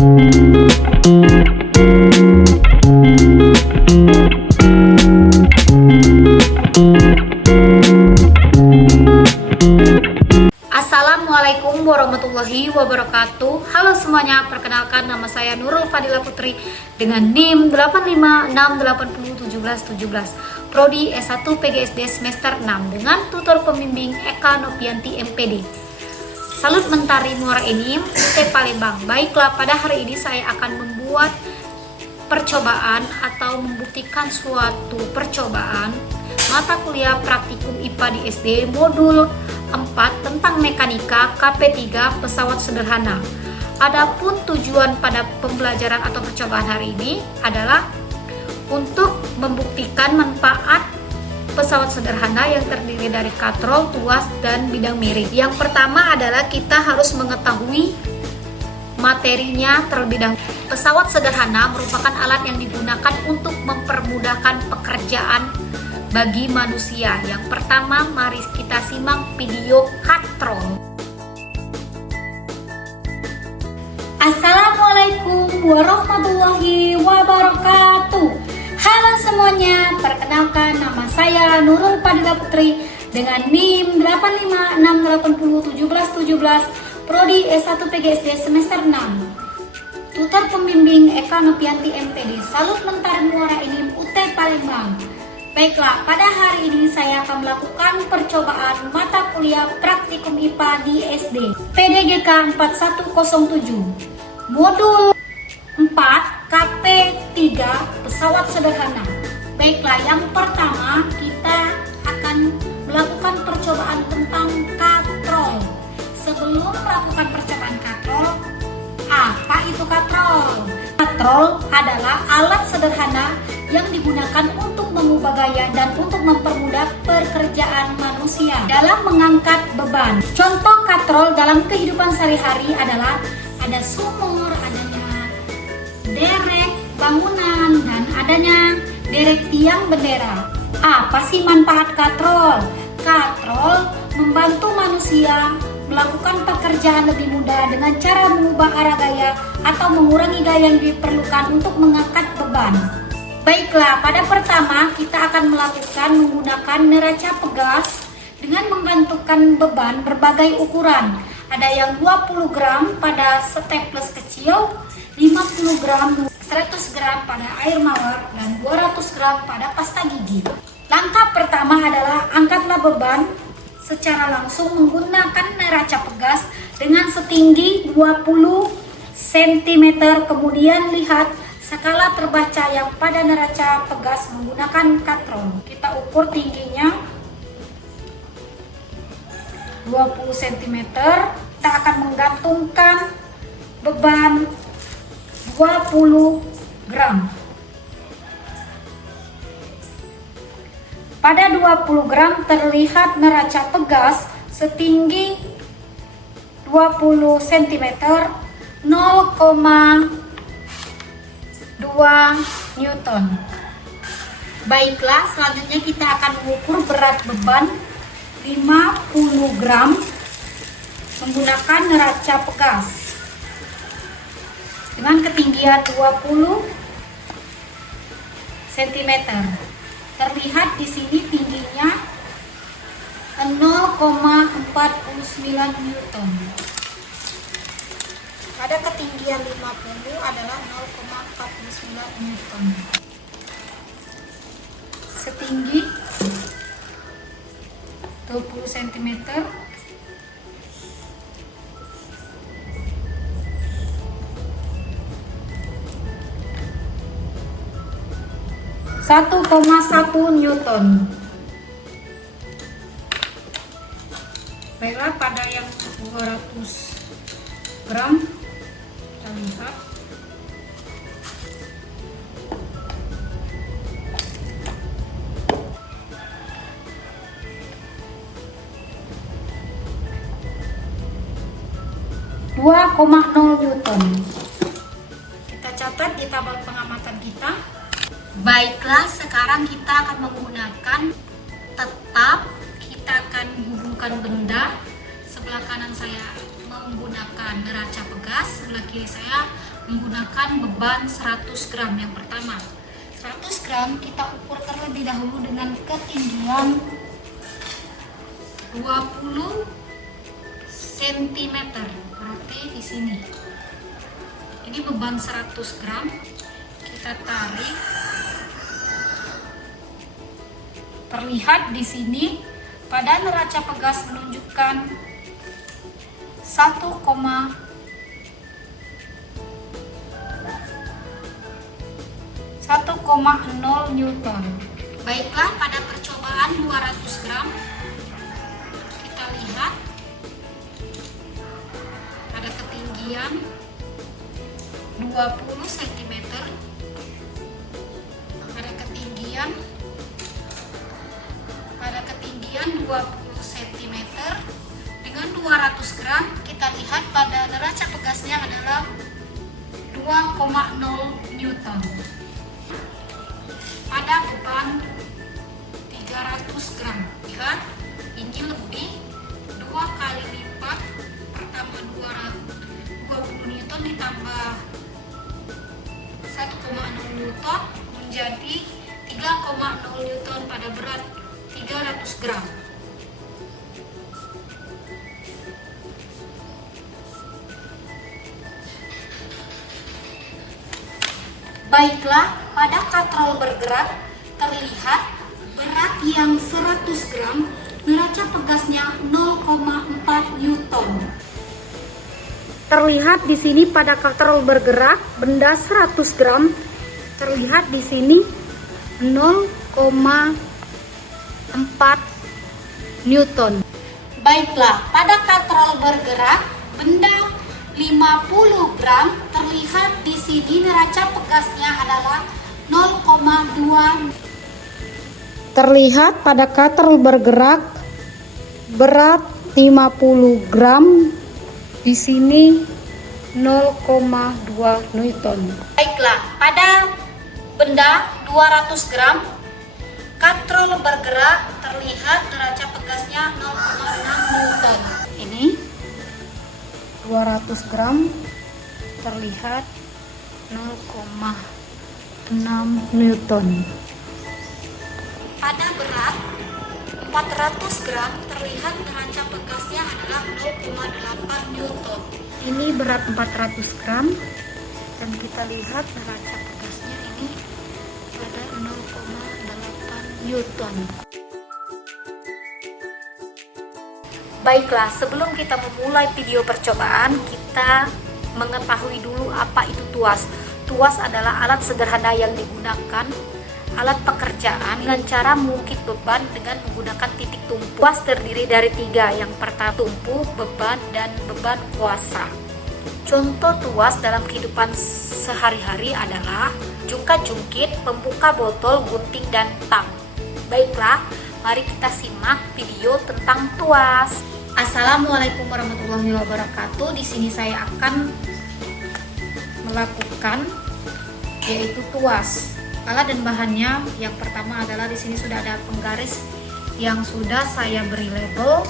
Assalamualaikum warahmatullahi wabarakatuh. Halo semuanya, perkenalkan nama saya Nurul Fadila Putri dengan NIM 8560801717, Prodi S1 PGSD semester 6 dengan tutor pembimbing Eka Novianti MPD. Salut Mentari Muara Enim, UT Palembang. Baiklah, pada hari ini saya akan membuat percobaan atau membuktikan suatu percobaan mata kuliah praktikum IPA di SD modul 4 tentang mekanika KP3 pesawat sederhana. Adapun tujuan pada pembelajaran atau percobaan hari ini adalah untuk membuktikan manfaat pesawat sederhana yang terdiri dari katrol, tuas, dan bidang miring. Yang pertama adalah kita harus mengetahui materinya terlebih dahulu. Pesawat sederhana merupakan alat yang digunakan untuk mempermudahkan pekerjaan bagi manusia. Yang pertama, mari kita simak video katrol. Assalamualaikum warahmatullahi wabarakatuh. Halo semuanya, perkenalkan nama saya Nurul Fadila Putri dengan NIM 8560801717, Prodi S1 PGSD semester 6, tutor pembimbing Eka Novianti MPD, Salut Mentari Muara Enim, UT Palembang. Baiklah, pada hari ini saya akan melakukan percobaan mata kuliah praktikum IPA di SD PDGK 4107 modul 4 KP3 pesawat sederhana. Baiklah, yang pertama kita akan melakukan percobaan tentang katrol. Sebelum melakukan percobaan katrol, apa itu katrol? Katrol adalah alat sederhana yang digunakan untuk mengubah gaya dan untuk mempermudah pekerjaan manusia dalam mengangkat beban. Contoh katrol dalam kehidupan sehari-hari adalah ada sumur, adanya derek bangunan, dan adanya derek tiang bendera. Apa sih manfaat katrol? Katrol membantu manusia melakukan pekerjaan lebih mudah dengan cara mengubah arah gaya atau mengurangi gaya yang diperlukan untuk mengangkat beban. Baiklah, pada pertama kita akan melakukan menggunakan neraca pegas dengan menggantungkan beban berbagai ukuran. Ada yang 20 gram pada staples kecil, 50 gram, 100 gram pada air mawar, dan 200 gram pada pasta gigi. Langkah pertama adalah angkatlah beban secara langsung menggunakan neraca pegas dengan setinggi 20 cm. Kemudian lihat skala terbaca yang pada neraca pegas menggunakan katrol. Kita ukur tingginya 20 cm. Kita akan menggantungkan beban 20 gram. Pada 20 gram terlihat neraca pegas setinggi 20 cm 0,2 Newton. Baiklah, selanjutnya kita akan mengukur berat beban 50 gram menggunakan neraca pegas dengan ketinggian 20 cm. Terlihat di sini tingginya 0,49 Newton. Pada ketinggian 50 adalah 0,49 Newton. Setinggi 20 cm. Satu Newton. Baiklah, pada yang 200 gram kita lihat (2,0 Newton. Kita catat di tabel pengamatan kita. Baiklah, sekarang kita akan menggunakan tetap. Kita akan hubungkan benda. Sebelah kanan saya menggunakan neraca pegas, sebelah kiri saya menggunakan beban 100 gram. Yang pertama, 100 gram kita ukur terlebih dahulu dengan ketinggian 20 cm. Berarti di sini. Ini beban 100 gram. Kita tarik. Terlihat di sini pada neraca pegas menunjukkan 1,0 Newton. Baiklah, pada percobaan 200 gram kita lihat pada ketinggian 20 cm, pada ketinggian 20 cm dengan 200 gram kita lihat pada neraca pegasnya adalah 2,0 Newton. Pada beban 300 gram, lihat ini lebih 2 kali lipat. Pertama 20 Newton ditambah 1,0 Newton menjadi 3,0 Newton pada berat 300 gram. Baiklah, pada katrol bergerak terlihat berat yang 100 gram, neraca pegasnya 0,4 Newton. Terlihat di sini pada katrol bergerak benda 100 gram, terlihat di sini 0,4 Newton. Baiklah, pada katrol bergerak benda 50 gram, terlihat di sini neraca pegasnya adalah 0,2. Terlihat pada katrol bergerak berat 50 gram, di sini 0,2 Newton. Baiklah, pada benda 200 gram katrol bergerak terlihat neraca pegasnya 0,6 Newton. Ini 200 gram terlihat 0,6 Newton. Pada berat 400 gram terlihat neraca pegasnya adalah 0,8 Newton. Ini berat 400 gram dan kita lihat neraca pegasnya ini pada 0,8 Newton. Baiklah, sebelum kita memulai video percobaan, kita mengetahui dulu apa itu tuas. Tuas adalah alat sederhana yang digunakan alat pekerjaan dengan cara mengukit beban dengan menggunakan titik tumpu. Tuas terdiri dari 3. Yang pertama tumpu, beban, dan beban kuasa. Contoh tuas dalam kehidupan sehari-hari adalah jungkat-jungkit, pembuka botol, gunting, dan tang. Baiklah, mari kita simak video tentang tuas. Assalamualaikum warahmatullahi wabarakatuh. Di sini saya akan melakukan yaitu tuas. Alat dan bahannya yang pertama adalah di sini sudah ada penggaris yang sudah saya beri label,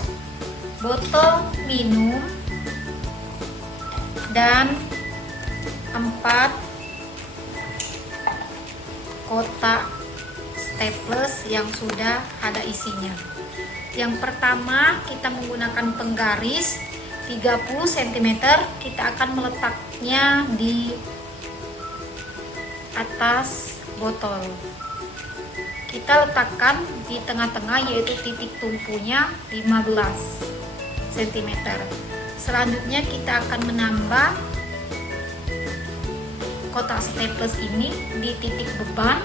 botol minum, dan 4 kotak staples yang sudah ada isinya. Yang pertama kita menggunakan penggaris 30 cm, kita akan meletaknya di atas botol. Kita letakkan di tengah-tengah yaitu titik tumpunya 15 cm. Selanjutnya kita akan menambah kotak staples ini di titik beban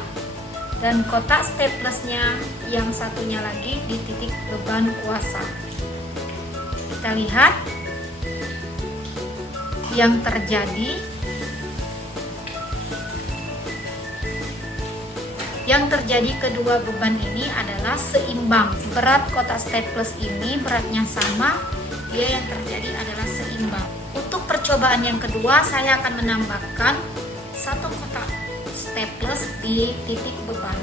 dan kotak staplesnya yang satunya lagi di titik beban kuasa. Kita lihat yang terjadi. Yang terjadi kedua beban ini adalah seimbang. Berat kotak staples ini beratnya sama, dia yang terjadi adalah seimbang. Untuk percobaan yang kedua, saya akan menambahkan 1 kotak staples di titik beban.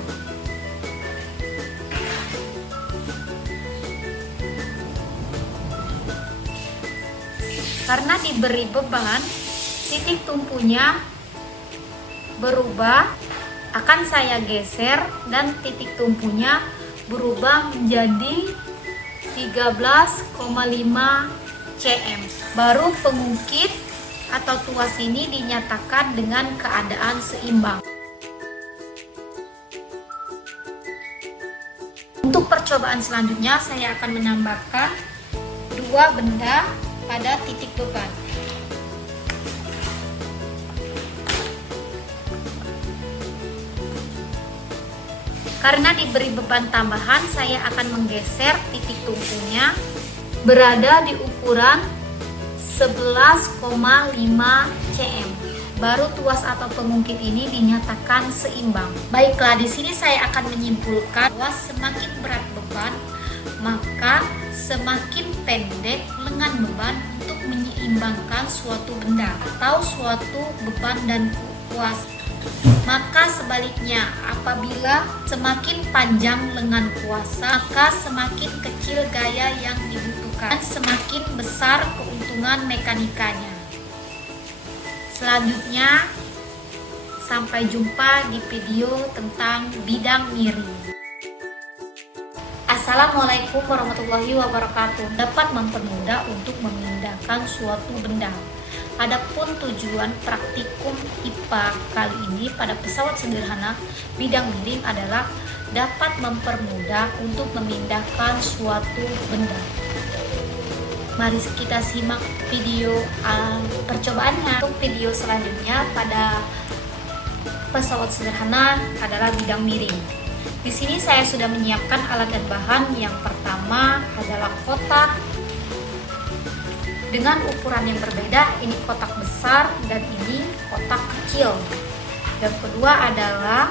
Karena diberi beban titik tumpunya berubah, akan saya geser dan titik tumpunya berubah menjadi 13,5 cm. Baru pengungkit atau tuas ini dinyatakan dengan keadaan seimbang. Untuk percobaan selanjutnya saya akan menambahkan dua benda pada titik beban. Karena diberi beban tambahan, saya akan menggeser titik tumpunya berada di ukuran 11,5 cm. Baru tuas atau pengungkit ini dinyatakan seimbang. Baiklah, di sini saya akan menyimpulkan bahwa semakin berat beban, maka semakin pendek lengan beban untuk menyeimbangkan suatu benda atau suatu beban dan kuas. Maka sebaliknya, apabila semakin panjang lengan kuasa, maka semakin kecil gaya yang dibutuhkan dan semakin besar keuntungan mekanikanya. Selanjutnya, sampai jumpa di video tentang bidang miring. Assalamualaikum warahmatullahi wabarakatuh. Dapat mempermudah untuk memindahkan suatu benda. Adapun tujuan praktikum IPA kali ini pada pesawat sederhana bidang miring adalah dapat mempermudah untuk memindahkan suatu benda. Mari kita simak video percobaannya. Untuk video selanjutnya pada pesawat sederhana adalah bidang miring. Di sini saya sudah menyiapkan alat dan bahan. Yang pertama adalah kotak dengan ukuran yang berbeda. Ini kotak besar dan ini kotak kecil. Yang kedua adalah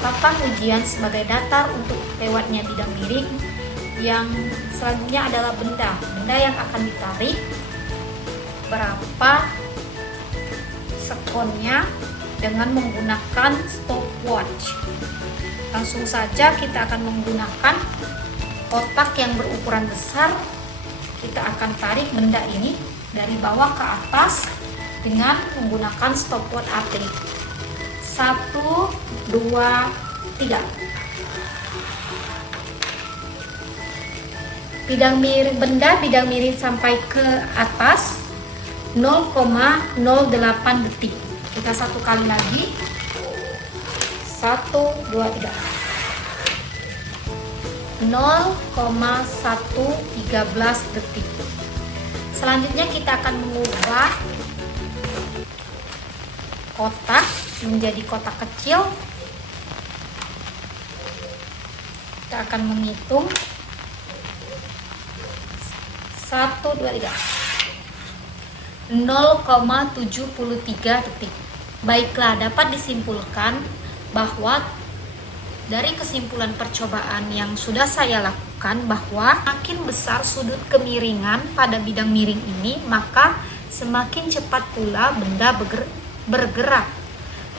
papan ujian sebagai datar untuk lewatnya bidang miring. Yang selanjutnya adalah benda yang akan ditarik, berapa sekonnya dengan menggunakan stopwatch. Langsung saja kita akan menggunakan kotak yang berukuran besar. Kita akan tarik benda ini dari bawah ke atas dengan menggunakan stopwatch api. 1, 2, 3. Bidang miring sampai ke atas 0,08 detik. Kita satu kali lagi. 1, 2, 3. 0,113 detik. Selanjutnya kita akan mengubah kotak menjadi kotak kecil. Kita akan menghitung 1, 2, 3. 0,73 detik. Baiklah, dapat disimpulkan bahwa dari kesimpulan percobaan yang sudah saya lakukan bahwa semakin besar sudut kemiringan pada bidang miring ini, maka semakin cepat pula benda bergerak.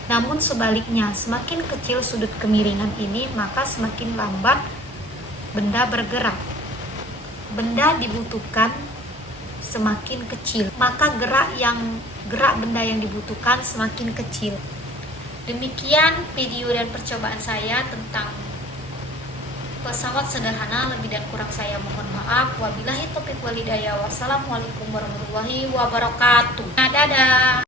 Namun sebaliknya, semakin kecil sudut kemiringan ini, maka semakin lambat benda bergerak. Benda dibutuhkan semakin kecil, maka gerak benda yang dibutuhkan semakin kecil. Demikian video dan percobaan saya tentang pesawat sederhana. Lebih dan kurang saya mohon maaf. Wabillahi taufiq wal hidayah. Wassalamualaikum warahmatullahi wabarakatuh. Dadah.